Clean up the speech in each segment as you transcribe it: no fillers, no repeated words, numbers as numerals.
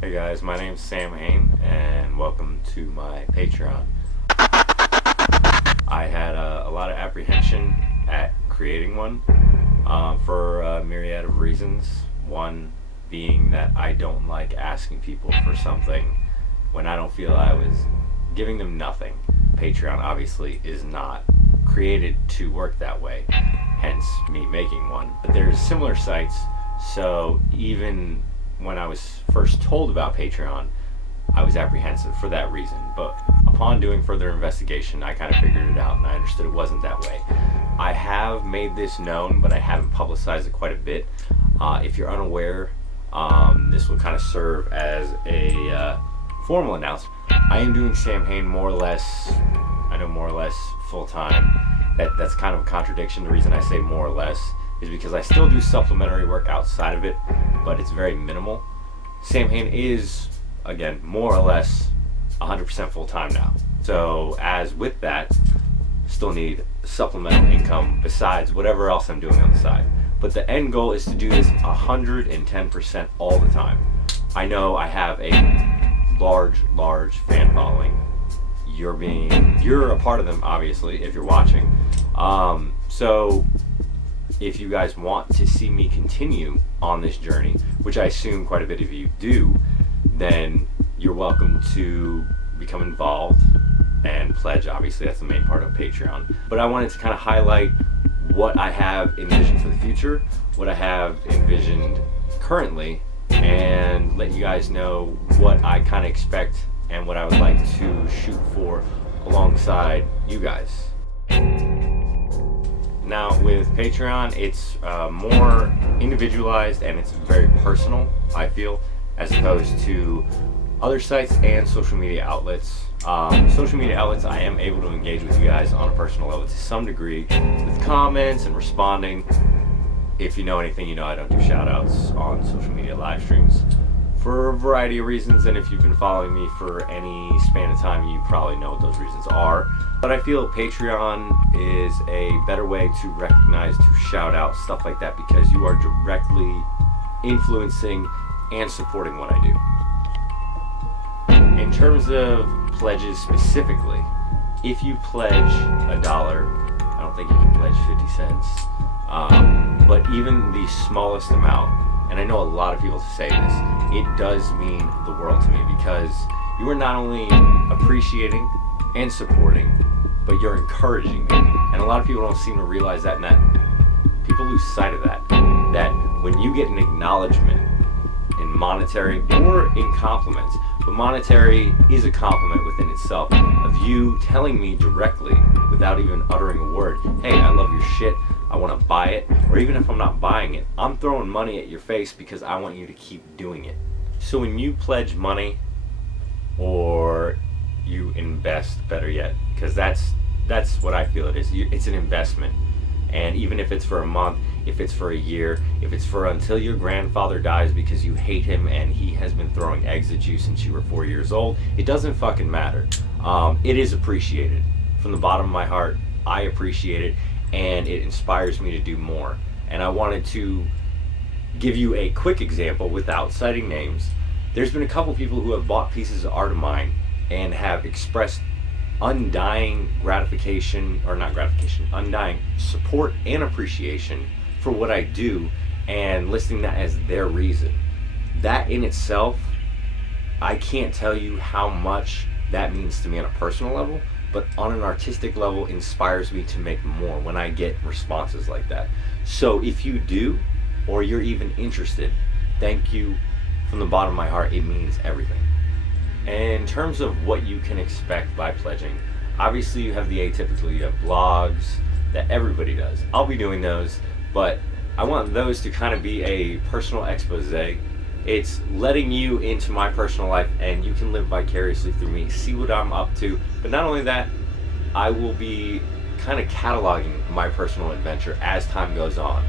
Hey guys, my name's Samhain and welcome to my Patreon. I had a lot of apprehension at creating one for a myriad of reasons. One being that I don't like asking people for something when I don't feel I was giving them nothing. Patreon obviously is not created to work that way, hence me making one. But there's similar sites, so even when I was first told about Patreon, I was apprehensive for that reason. But upon doing further investigation, I kind of figured it out and I understood it wasn't that way. I have made this known, but I haven't publicized it quite a bit. If you're unaware, this will kind of serve as a formal announcement. I am doing Samhain more or less full-time. That's kind of a contradiction. The reason I say more or less is because I still do supplementary work outside of it, but it's very minimal. Samhain is, again, more or less 100% full-time now. So as with that, still need supplemental income besides whatever else I'm doing on the side. But the end goal is to do this 110% all the time. I know I have a large fan following. You're a part of them, obviously, if you're watching. So if you guys want to see me continue on this journey, which I assume quite a bit of you do, then you're welcome to become involved and pledge. Obviously, that's the main part of Patreon. But I wanted to kind of highlight what I have envisioned for the future, what I have envisioned currently, and let you guys know what I kind of expect and what I would like to shoot for alongside you guys. Now with Patreon, it's more individualized and it's very personal, I feel, as opposed to other sites and social media outlets. Social media outlets, I am able to engage with you guys on a personal level to some degree with comments and responding. If you know anything, you know I don't do shout outs on social media live streams for a variety of reasons, and if you've been following me for any span of time, you probably know what those reasons are. But I feel Patreon is a better way to recognize, to shout out, stuff like that, because you are directly influencing and supporting what I do. In terms of pledges specifically, if you pledge $1, I don't think you can pledge 50 cents, but even the smallest amount, and I know a lot of people say this, it does mean the world to me, because you are not only appreciating and supporting, but you're encouraging me. And a lot of people don't seem to realize that, and that people lose sight of that. That when you get an acknowledgement in monetary or in compliments, but monetary is a compliment within itself, of you telling me directly without even uttering a word, hey, I love your shit, I want to buy it, or even if I'm not buying it, I'm throwing money at your face because I want you to keep doing it. So when you pledge money, or you invest, better yet, because that's what I feel it is. It's an investment, and even if it's for a month, if it's for a year, if it's for until your grandfather dies because you hate him and he has been throwing eggs at you since you were 4 years old, it doesn't fucking matter. It is appreciated. From the bottom of my heart, I appreciate it, and it inspires me to do more. And I wanted to give you a quick example without citing names. There's been a couple people who have bought pieces of art of mine and have expressed undying gratification, or not gratification, undying support and appreciation for what I do, and listing that as their reason. That in itself, I can't tell you how much that means to me on a personal level, but on an artistic level inspires me to make more when I get responses like that. So if you do, or you're even interested, thank you from the bottom of my heart. It means everything. And in terms of what you can expect by pledging, obviously you have the atypical, you have blogs that everybody does. I'll be doing those, but I want those to kind of be a personal expose. It's letting you into my personal life, and you can live vicariously through me, see what I'm up to. But not only that, I will be kind of cataloging my personal adventure as time goes on.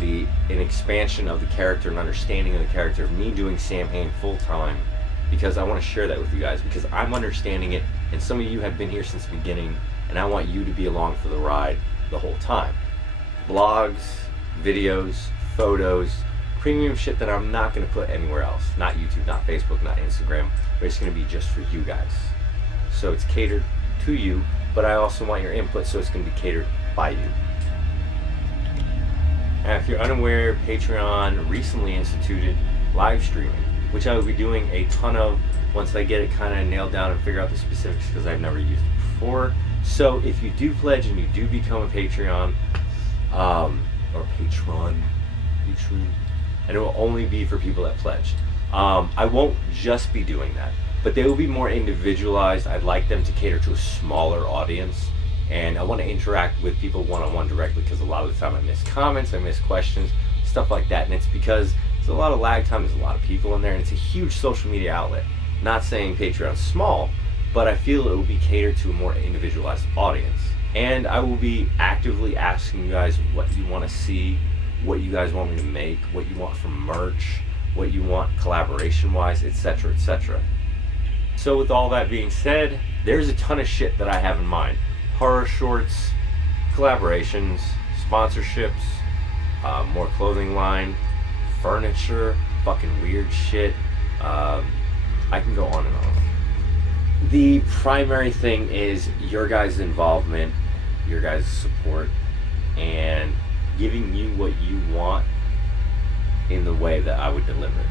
An expansion of the character, an understanding of the character, of me doing Samhain full time, because I want to share that with you guys, because I'm understanding it, and some of you have been here since the beginning, and I want you to be along for the ride the whole time. Blogs, videos, photos, premium shit that I'm not going to put anywhere else. Not YouTube, not Facebook, not Instagram, but it's going to be just for you guys. So it's catered to you, but I also want your input, so it's going to be catered by you. And if you're unaware, Patreon recently instituted live streaming, which I will be doing a ton of once I get it kind of nailed down and figure out the specifics, because I've never used it before. So if you do pledge and you do become a Patreon, or patron, and it will only be for people that pledged. I won't just be doing that, but they will be more individualized. I'd like them to cater to a smaller audience, and I want to interact with people one-on-one directly, because a lot of the time I miss comments, I miss questions, stuff like that, and it's because there's a lot of lag time, there's a lot of people in there, and it's a huge social media outlet. Not saying Patreon's small, but I feel it will be catered to a more individualized audience. And I will be actively asking you guys what you want to see, what you guys want me to make, what you want from merch, what you want collaboration-wise, etc., etc. So with all that being said, there's a ton of shit that I have in mind. Horror shorts, collaborations, sponsorships, more clothing line, furniture, fucking weird shit. I can go on and on. The primary thing is your guys' involvement, your guys' support, and giving you what you want in the way that I would deliver it.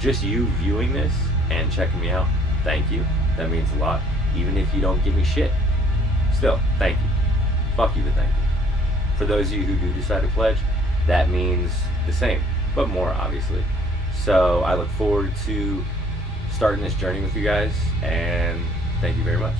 Just you viewing this and checking me out, thank you. That means a lot. Even if you don't give me shit, still, thank you. Fuck you, but thank you. For those of you who do decide to pledge, that means the same, but more, obviously. So I look forward to starting this journey with you guys, and thank you very much.